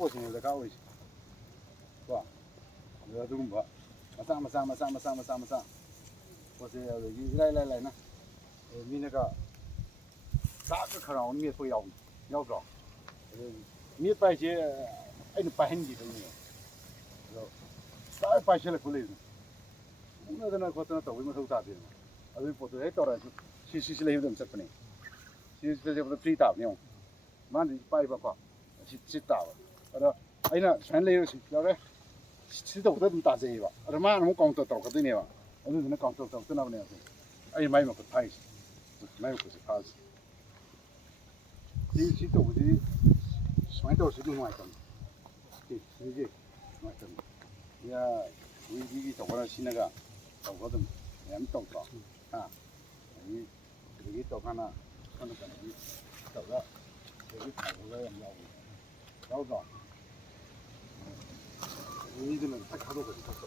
포션에 내가 오지. 봐. 내가 누군 봐. 마사. 보세요. 여기 라이나. 미네가 싸게 가라오는 게 또 야오죠. 미 빠지 아니 빠행지 되네. 그래서 싸게 빠시를 불리는. 오늘은 거기서 또 우리만 더 다들. 아들 보도 했더라. 시시를 해도 좀 시시를 프리다네요. 만데 빠이 봐봐. 시다. 그래서 아이나 전례를 시켜래. 시도 좀 다세요. 얼마나 못 강도 또 거든요. 오늘은 강도 또 끝나버려요. 아이 많이 먹고 파이지. 많이 먹고 파이지. 이 시도 우리 완전 수준 많이 좀. 이게 많이 좀. 야, 우리 이게 저거는 신내가 저거든. 엠떡 거. 아. 이 여기 또 하나 하는 거 여기 저거 여기 저거가 나오고. 나오죠. 이들은 딱 가도 되겠어.